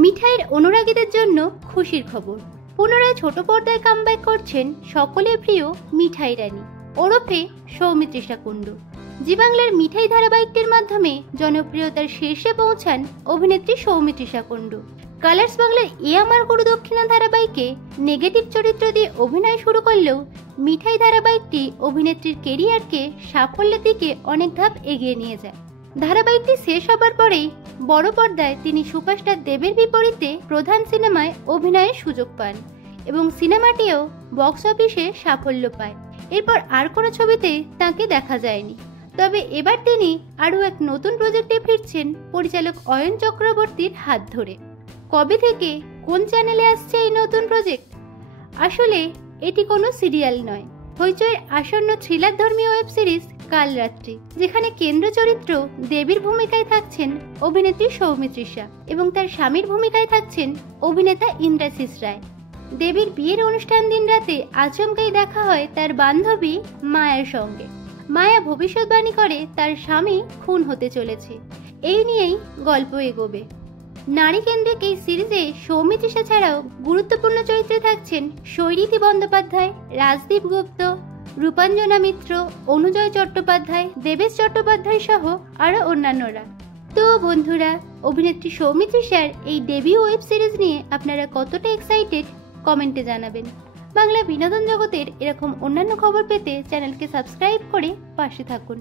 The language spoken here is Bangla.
মিঠাইয়ের অনুরাগীদের জন্য খুশির খবর, পুনরায় ছোট পর্দায় কামব্যাক করছেন সকলের প্রিয় মিঠাই রানী ওরফে সৌমিত্রিষা কুণ্ডু। জি বাংলার মিঠাই ধারাবাহিকটির মাধ্যমে জনপ্রিয়তার শীর্ষে পৌঁছান অভিনেত্রী সৌমিত্রিষা কুণ্ডু। কালার্স বাংলার এ আমার গুরু দক্ষিণা ধারাবাহিকে নেগেটিভ চরিত্র দিয়ে অভিনয় শুরু করলেও মিঠাই ধারাবাহিকটি অভিনেত্রীর কেরিয়ারকে সাফল্যের দিকে অনেক ধাপ এগিয়ে নিয়ে যায়। ধারাবাহিকটি শেষ হবার পরেই বড় পর্দায় তিনি সুপারস্টার দেবের বিপরীতে প্রধান সিনেমায় অভিনয়ের সুযোগ পান এবং সিনেমাটিও বক্স অফিসে সাফল্য পায়। এরপর আর কোনো ছবিতে তাকে দেখা যায়নি। তবে এবার তিনি আরও এক নতুন প্রজেক্টে ফিরছেন পরিচালক অয়ন চক্রবর্তীর হাত ধরে। কবে থেকে কোন চ্যানেলে আসছে এই নতুন প্রজেক্ট? আসলে এটি কোনো সিরিয়াল নয়, হইচইয়ের আসন্ন থ্রিলার ধর্মী ওয়েব সিরিজ কাল রাত্রি, যেখানে কেন্দ্র চরিত্র দেবীর ভূমিকায় থাকছেন অভিনেত্রী সৌমিত্রিষা এবং তার স্বামীর ভূমিকায় থাকছেন অভিনেতা ইন্দ্রাশিস রায়। দেবীর বিয়ের অনুষ্ঠান দিন রাতে আচমকাই দেখা হয় তার বান্ধবী মায়ার সঙ্গে। মায়া ভবিষ্যৎবাণী করে তার স্বামী খুন হতে চলেছে। এই নিয়েই গল্প এগোবে। নারী কেন্দ্রিক এই সিরিজে সৌমিত্রিষা ছাড়াও গুরুত্বপূর্ণ চরিত্রে থাকছেন শৈরিতি বন্দ্যোপাধ্যায়, রাজদীপ গুপ্ত, রূপাঞ্জনা মিত্র, অনুজয় চট্টোপাধ্যায়, দেবেশ চট্টোপাধ্যায় সহ আরো অন্যান্যরা। তো বন্ধুরা, অভিনেত্রী সৌমিত্রিষার এই ডেবিউ ওয়েব সিরিজ নিয়ে আপনারা কতটা এক্সাইটেড কমেন্টে জানাবেন। বাংলা বিনোদন জগতের এরকম অন্যান্য খবর পেতে চ্যানেলকে সাবস্ক্রাইব করে পাশে থাকুন।